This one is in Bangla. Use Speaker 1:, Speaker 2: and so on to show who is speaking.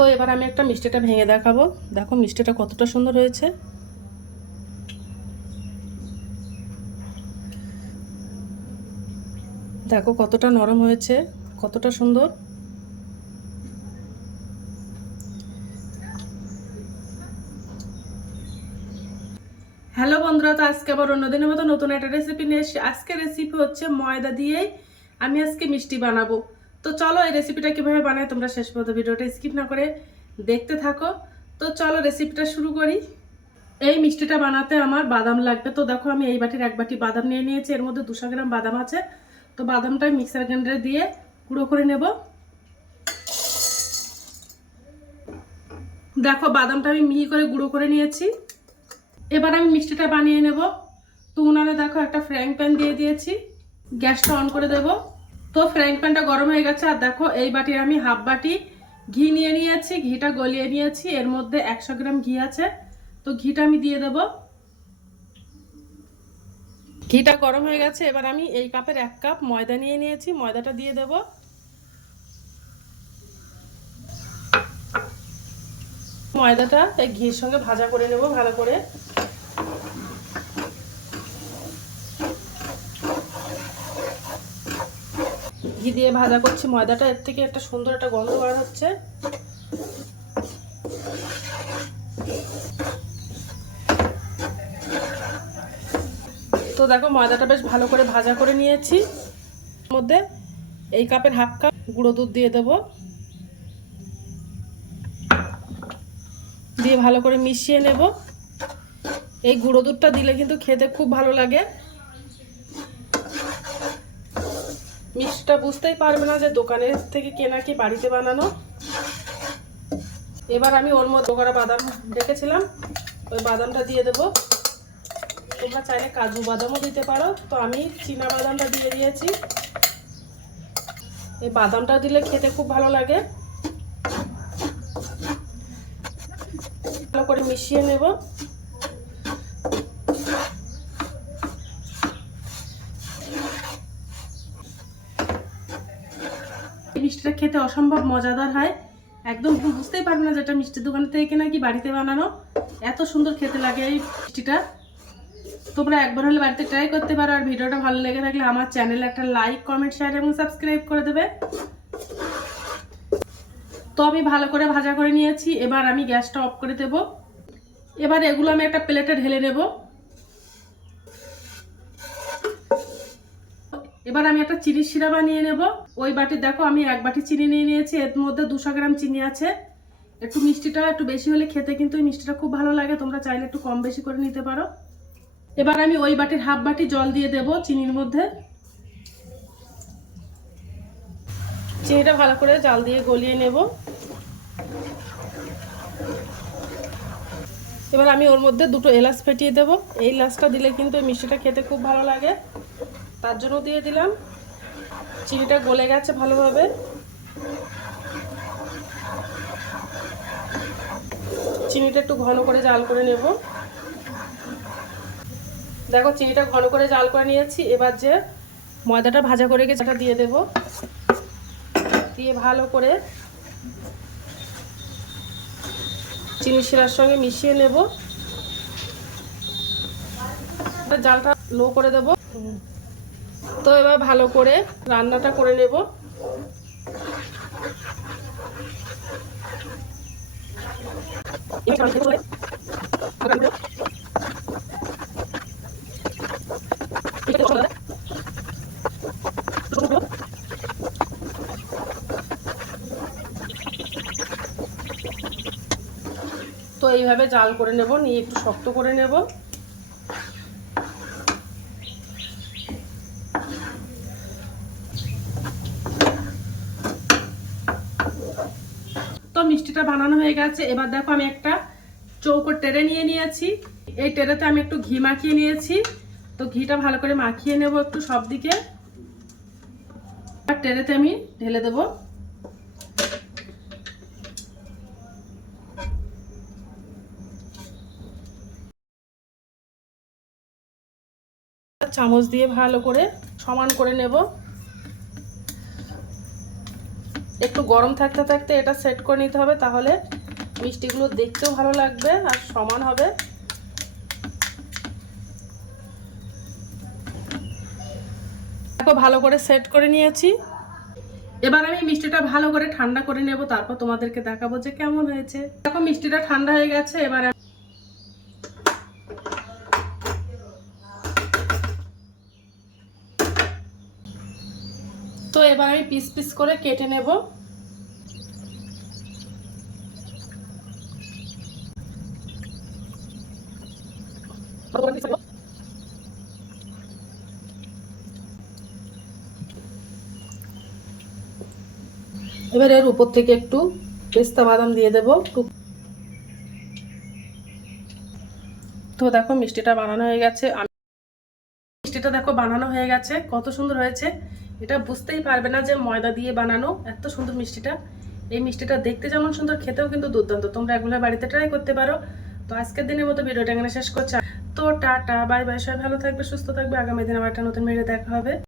Speaker 1: তো এবার আমি একটা মিষ্টিটা ভেঙে দেখাবো। দেখো মিষ্টিটা কতটা সুন্দর হয়েছে। দেখো কতটা নরম হয়েছে, কতটা সুন্দর। হ্যালো বন্ধুরা, তো আজকে আবার অন্যদিনের মতো নতুন একটা রেসিপি নিয়ে আজকে রেসিপি হচ্ছে ময়দা দিয়েই আমি আজকে মিষ্টি বানাবো। তো চলো এই রেসিপিটা কীভাবে বানাই তোমরা শেষ পর্যন্ত ভিডিওটা স্কিপ না করে দেখতে থাকো। তো চলো রেসিপিটা শুরু করি। এই মিষ্টিটা বানাতে আমার বাদাম লাগবে। তো দেখো আমি এই বাটির এক বাটি বাদাম নিয়ে নিয়েছি। এর মধ্যে দুশো গ্রাম বাদাম আছে। তো বাদামটা মিক্সার গ্রাইন্ডারে দিয়ে গুঁড়ো করে নেব। দেখো বাদামটা আমি মিহি করে গুঁড়ো করে নিয়েছি। এবার আমি মিষ্টিটা বানিয়ে নেব। তো উনানে দেখো একটা ফ্রাইং প্যান দিয়ে দিয়েছি। গ্যাসটা অন করে দেব। তো ফ্রাইং প্যানটা গরম হয়ে গেছে। আর দেখো, এই বাটির আমি হাফ বাটি ঘি নিয়ে নিয়েছি, ঘিটা গলিয়ে নিয়েছি। এর মধ্যে একশো গ্রাম ঘি আছে। তো ঘিটা আমি দিয়ে দেব। ঘিটা গরম হয়ে গেছে, এবার আমি এই কাপের এক কাপ ময়দা নিয়ে নিয়েছি। ময়দাটা দিয়ে দেব। ময়দাটা এই ঘির সঙ্গে ভাজা করে নেব ভালো করে। ঘি দিয়ে ভাজা করছি, ময়দাটা, এর থেকে একটা সুন্দর একটা গন্ধ বার হচ্ছে। তো দেখো, ময়দাটা বেশ ভালো করে ভাজা করে নিয়েছি। মধ্যে এই কাপের হাফ কাপ গুঁড়ো দুধ দিয়ে দেব। দিয়ে ভালো করে মিশিয়ে নেব। এই গুঁড়ো দুধটা দিলে কিন্তু খেতে খুব ভালো লাগে। মিষ্টিটা বুঝতেই পারবে না যে দোকানের থেকে কেনা কি বাড়িতে বানানো। এবার আমি ওর মধ্যে করা বাদাম রেখেছিলাম, ওই বাদামটা দিয়ে দেবো। তোমরা চাইলে কাজু বাদামও দিতে পারো, তো আমি চীনা বাদামটা দিয়ে দিয়েছি। এই বাদামটা দিলে খেতে খুব ভালো লাগে। ভালো করে মিশিয়ে নেব। মিষ্টিটা খেতে অসম্ভব মজাদার হয়। একদম বুঝতেই পারবে না যেটা মিষ্টির দোকান থেকে নাকি বাড়িতে বানানো। এত সুন্দর খেতে লাগে এই মিষ্টিটা। তোমরা একবার হলে বাড়িতে ট্রাই করতে পারো আর ভিডিওটা ভালো লেগে থাকলে আমার চ্যানেলে একটা লাইক কমেন্ট শেয়ার এবং সাবস্ক্রাইব করে দেবে। তো আমি ভালো করে ভাজা করে নিয়েছি। এবার আমি গ্যাসটা অফ করে দেব। এবার এগুলো আমি একটা প্লেটে ঢেলে নেব। এবার আমি একটা চিনির শিরা বানিয়ে নেব। ওই বাটি দেখো, আমি এক বাটি চিনি নিয়ে নিয়েছি। এর মধ্যে দুশো গ্রাম চিনি আছে। একটু মিষ্টিটা একটু বেশি হলে খেতে কিন্তু এই মিষ্টিটা খুব ভালো লাগে। তোমরা চাইলে একটু কম বেশি করে নিতে পারো। এবার আমি ওই বাটির হাফ বাটি জল দিয়ে দেব চিনির মধ্যে। চিনিটা ভালো করে জাল দিয়ে গলিয়ে নেব। এবার আমি ওর মধ্যে দুটো এলাচ ফেটিয়ে দেব। এই এলাচটা দিলে কিন্তু মিষ্টিটা খেতে খুব ভালো লাগে। তার জন্য দিয়ে দিলাম। চিনিটা গলে গেছে ভালোভাবে। চিনিটা একটু ঘন করে জাল করে নেব। দেখো, চিনিটা ঘন করে জাল করে নিয়েছি। এবার যে ময়দাটা ভাজা করে গেছে, সেটা দিয়ে দেব। দিয়ে ভালো করে চিনি শিরার সঙ্গে মিশিয়ে নেব। জালটা লো করে দেব। তো এবার ভালো করে রান্নাটা করে নেব। তো এইভাবে জাল করে নেব, নিয়ে একটু শক্ত করে নেব। মিষ্টিটা বানানো হয়ে গেছে। এবার দেখো আমি একটা চৌকো টেরে নিয়ে নিয়েছি। এই টেরেতে আমি একটু ঘি মাখিয়ে নিয়েছি। তো ঘিটা ভালো করে মাখিয়ে নেব একটু সব দিকে। আর টেরেতে আমি ঢেলে দেবো। চামচ দিয়ে ভালো করে সমান করে নেব। একটু গরম থাকতে থাকতে এটা সেট করে নিতে হবে, তাহলে মিষ্টিগুলো দেখতেও ভালো লাগবে আর সমান হবে। দেখো, ভালো করে সেট করে নিয়েছি। এবার আমি মিষ্টিটা ভালো করে ঠান্ডা করে নেব, তারপর তোমাদেরকে দেখাবো যে কেমন হয়েছে। দেখো, মিষ্টিটা ঠান্ডা হয়ে গেছে, এবার তো এবার আমি পিস পিস করে কেটে নেব। এবার এর উপর থেকে একটু পেস্তা বাদাম দিয়ে দেবো। তো দেখো মিষ্টিটা বানানো হয়ে গেছে। মিষ্টিটা দেখো বানানো হয়ে গেছে। কত সুন্দর হয়েছে। এটা বুঝতেই পারবে না যে ময়দা দিয়ে বানানো এত সুন্দর মিষ্টিটা। এই মিষ্টিটা দেখতে যেমন সুন্দর, খেতেও কিন্তু দুর্দান্ত। তোমরা এগুলো বাড়িতে ট্রাই করতে পারো। তো আজকের দিনের মতো ভিডিওটা এখানে শেষ করছি। তো টাটা বাই বাই সবাই ভালো থাকবে, সুস্থ থাকবে। আগামী দিন আবার একটা নতুন ভিডিও দেখা হবে।